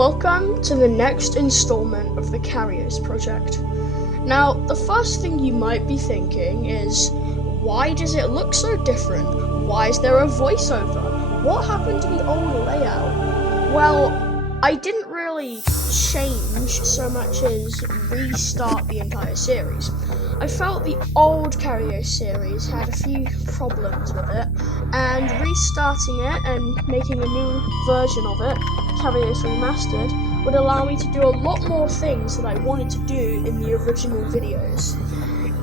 Welcome to the next installment of the Carios project. Now, the first thing you might be thinking is, why does it look so different? Why is there a voiceover? What happened to the old layout? Well, I didn't really change so much as restart the entire series. I felt the old Carios series had a few problems with it, and restarting it and making a new version of it, Carios remastered, would allow me to do a lot more things that I wanted to do in the original videos.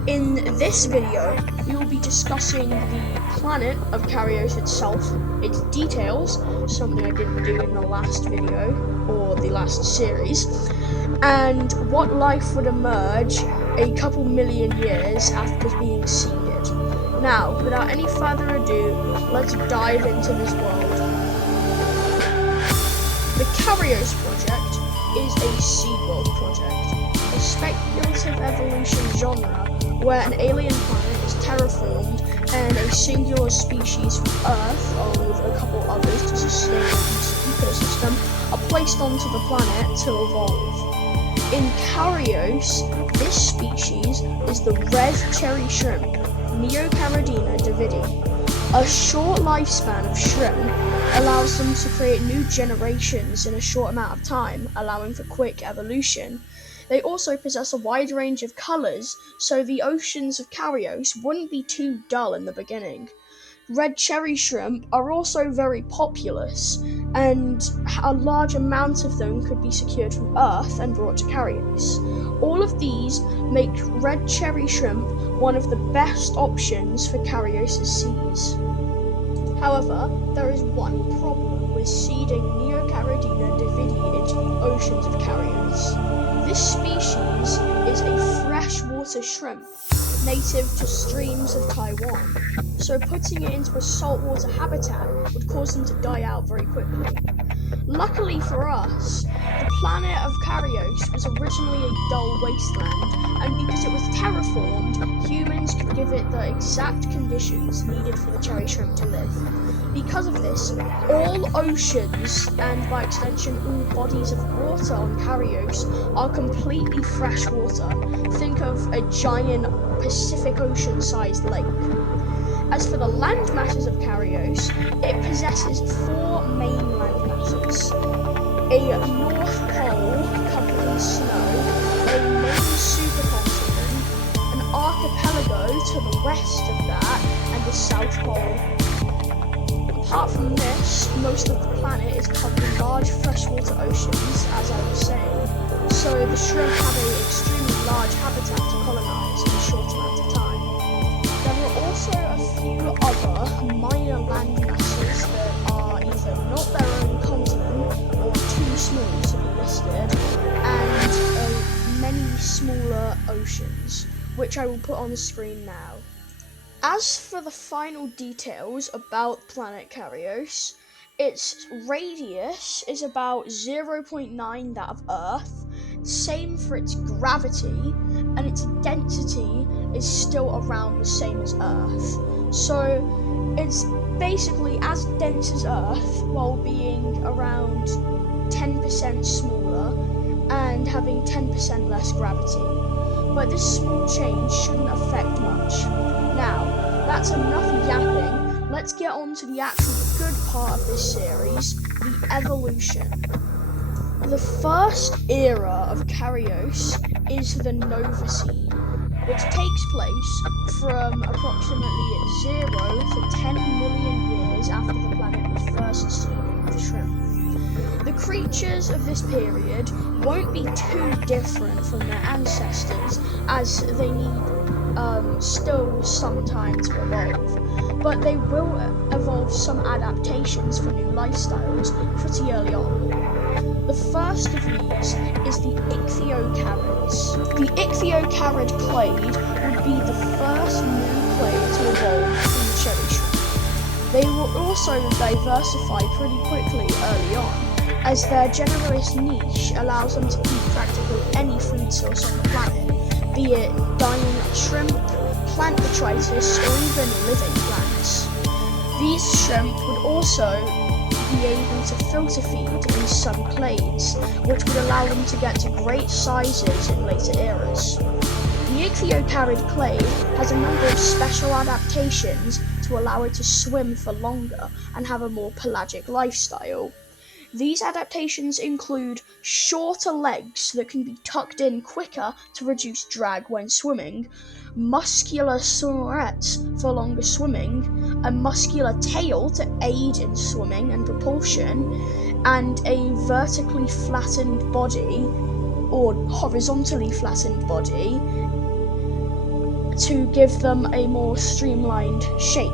In this video, we will be discussing the planet of Carios itself, its details, something I didn't do in the last video, or the last series, and what life would emerge a couple million years after being seeded. Now, without any further ado, let's dive into this world. The Carios project is a seed world project, a speculative evolution genre where an alien planet is terraformed and a singular species from Earth, along with a couple others to sustain a decent ecosystem, are placed onto the planet to evolve. In Carios, this species is the red cherry shrimp, Neocaridina davidi. A short lifespan of shrimp allows them to create new generations in a short amount of time, allowing for quick evolution. They also possess a wide range of colours, so the oceans of Carios wouldn't be too dull in the beginning. Red cherry shrimp are also very populous, and a large amount of them could be secured from Earth and brought to Carios. All of these make red cherry shrimp one of the best options for Carios' seas. However, there is one problem with seeding Neocaridina davidi into the oceans of Carios. This species is a freshwater shrimp, native to streams of Taiwan, so putting it into a saltwater habitat would cause them to die out very quickly. Luckily for us, the planet of Carios was originally a dull wasteland, and because it was terraformed, humans could give it the exact conditions needed for the cherry shrimp to live. Because of this, all oceans, and by extension all bodies of water on Carios, are completely freshwater. Think of a giant Pacific Ocean-sized lake. As for the land masses of Carios, it possesses four main land masses: a North Pole covered in snow, a main supercontinent, an archipelago to the west of that, and a South Pole. Apart from this, most of the planet is covered in large freshwater oceans, as I was saying, so the shrimp have an extremely large habitat to colonize in a short amount of time. There are also a few other minor land masses that are either not their own continent or too small to be listed, and many smaller oceans, which I will put on the screen now. As for the final details about planet Carios, its radius is about 0.9 that of Earth, same for its gravity, and its density is still around the same as Earth. So it's basically as dense as Earth while being around 10% smaller and having 10% less gravity. But this small change shouldn't affect much. Now, that's enough yapping. Let's get on to the actual good part of this series, the evolution. The first era of Carios is the Nova Seed, which takes place from approximately 0 to 10 million years after the planet was first seeded with shrimp. The creatures of this period won't be too different from their ancestors, as they need still some time to evolve, but they will evolve some adaptations for new lifestyles pretty early on. The first of these is the Ichthyocarids. The Ichthyocarid clade would be the first new clade to evolve from the cherry shrimp. They will also diversify pretty quickly early on, as their generalist niche allows them to eat practically any food source on the planet, be it dying shrimp, plant detritus, or even living plants. These shrimp would also be able to filter feed in some clades, which would allow them to get to great sizes in later eras. The ichthyocarid clade has a number of special adaptations to allow it to swim for longer and have a more pelagic lifestyle. These adaptations include shorter legs that can be tucked in quicker to reduce drag when swimming, muscular swimmerets for longer swimming, a muscular tail to aid in swimming and propulsion, and a vertically flattened body or horizontally flattened body to give them a more streamlined shape.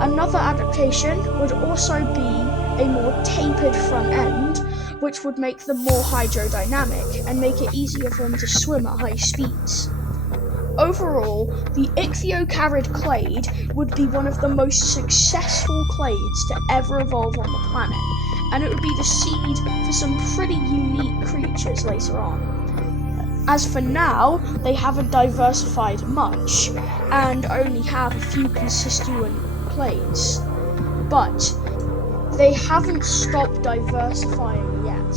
Another adaptation would also be a more tapered front end, which would make them more hydrodynamic and make it easier for them to swim at high speeds. Overall, the ichthyocarid clade would be one of the most successful clades to ever evolve on the planet, and it would be the seed for some pretty unique creatures later on. As for now, they haven't diversified much, and only have a few constituent clades, but they haven't stopped diversifying yet,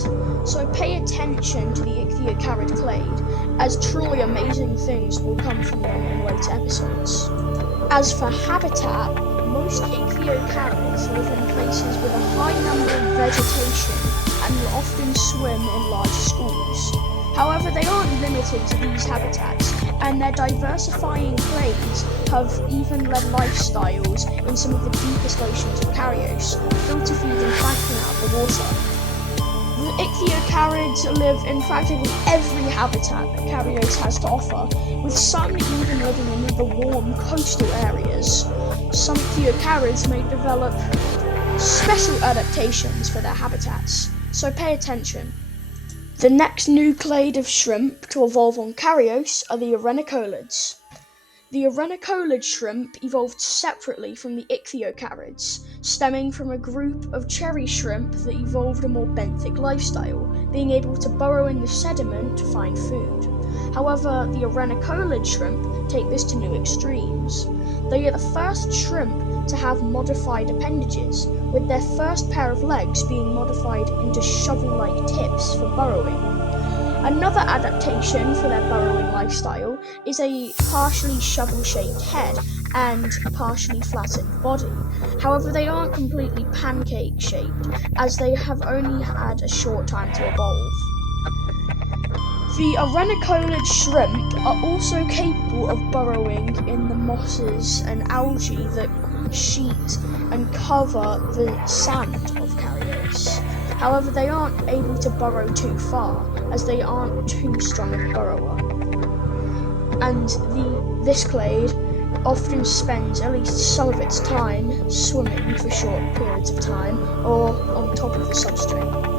so pay attention to the ichthyocarid clade, as truly amazing things will come from them in later episodes. As for habitat, most ichthyocarids live in places with a high number of vegetation and will often swim in large schools. However, they aren't limited to these habitats, and their diversifying clades have even led lifestyles in some of the deepest oceans of Carios, filter feeding plankton out of the water. The ichthyocarids live in practically every habitat that Carios has to offer, with some even living in the warm coastal areas. Some ichthyocarids may develop special adaptations for their habitats, so pay attention. The next new clade of shrimp to evolve on Carios are the arenacolids. The arenacolid shrimp evolved separately from the ichthyocarids, stemming from a group of cherry shrimp that evolved a more benthic lifestyle, being able to burrow in the sediment to find food. However, the arenacolid shrimp take this to new extremes. They are the first shrimp to have modified appendages, with their first pair of legs being modified into shovel-like tips for burrowing. Another adaptation for their burrowing lifestyle is a partially shovel-shaped head and partially flattened body. However, they aren't completely pancake-shaped, as they have only had a short time to evolve. The arenacolid shrimp are also capable of burrowing in the mosses and algae that sheet and cover the sand of Carios. However, they aren't able to burrow too far, as they aren't too strong a burrower. And this clade often spends at least some of its time swimming for short periods of time, or on top of the substrate.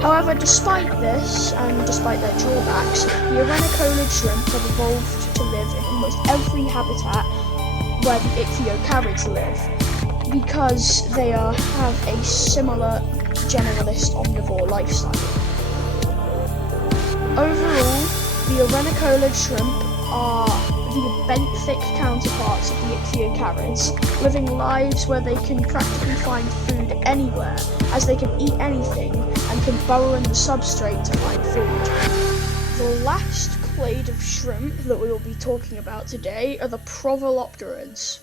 However, despite this, and despite their drawbacks, the arenacolid shrimp have evolved to live in almost every habitat where the ichthyocarids live, because they have a similar generalist omnivore lifestyle. Overall, the arenacolid shrimp are the benthic counterparts of the ichthyocarids, living lives where they can practically find food anywhere, as they can eat anything and can burrow in the substrate to find food. The last clade of shrimp that we will be talking about today are the provolopterids.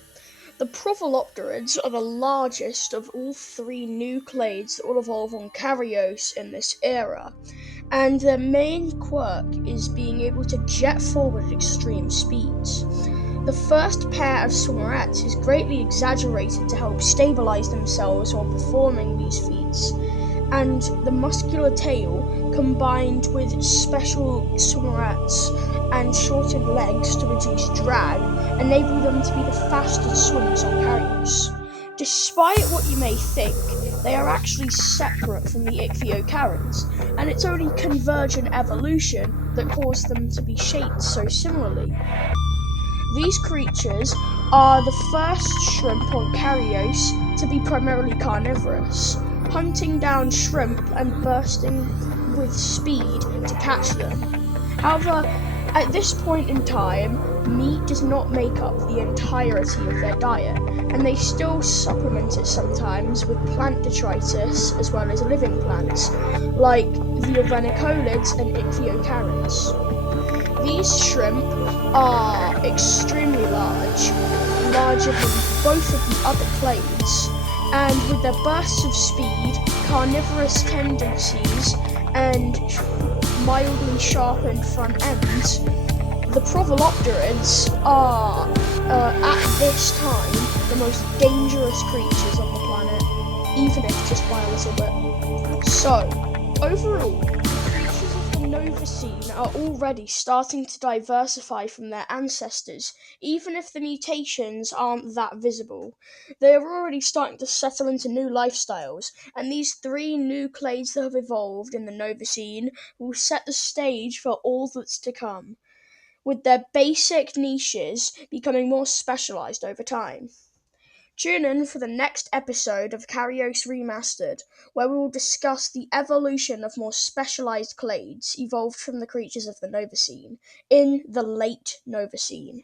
The provolopterids are the largest of all three new clades that will evolve on Carios in this era, and their main quirk is being able to jet forward at extreme speeds. The first pair of swimmerets is greatly exaggerated to help stabilize themselves while performing these feats, and the muscular tail, combined with special swimmerets and shortened legs to reduce drag, enable them to be the fastest swimmers on Carios. Despite what you may think, they are actually separate from the ichthyocarids, and it's only convergent evolution that caused them to be shaped so similarly. These creatures are the first shrimp on Carios to be primarily carnivorous, hunting down shrimp and bursting with speed to catch them. However, at this point in time, Meat does not make up the entirety of their diet, and they still supplement it sometimes with plant detritus as well as living plants, like the organocolids and ichthyocarids. These shrimp are extremely large, larger than both of the other clades, and with their bursts of speed, carnivorous tendencies, and mildly sharpened front ends, the provolopterids are, at this time, the most dangerous creatures on the planet, even if just by a little bit. So, overall, the creatures of the Novacene are already starting to diversify from their ancestors, even if the mutations aren't that visible. They are already starting to settle into new lifestyles, and these three new clades that have evolved in the Novacene will set the stage for all that's to come, with their basic niches becoming more specialized over time. Tune in for the next episode of Carios Remastered, where we will discuss the evolution of more specialized clades evolved from the creatures of the Novacene in the late Novacene.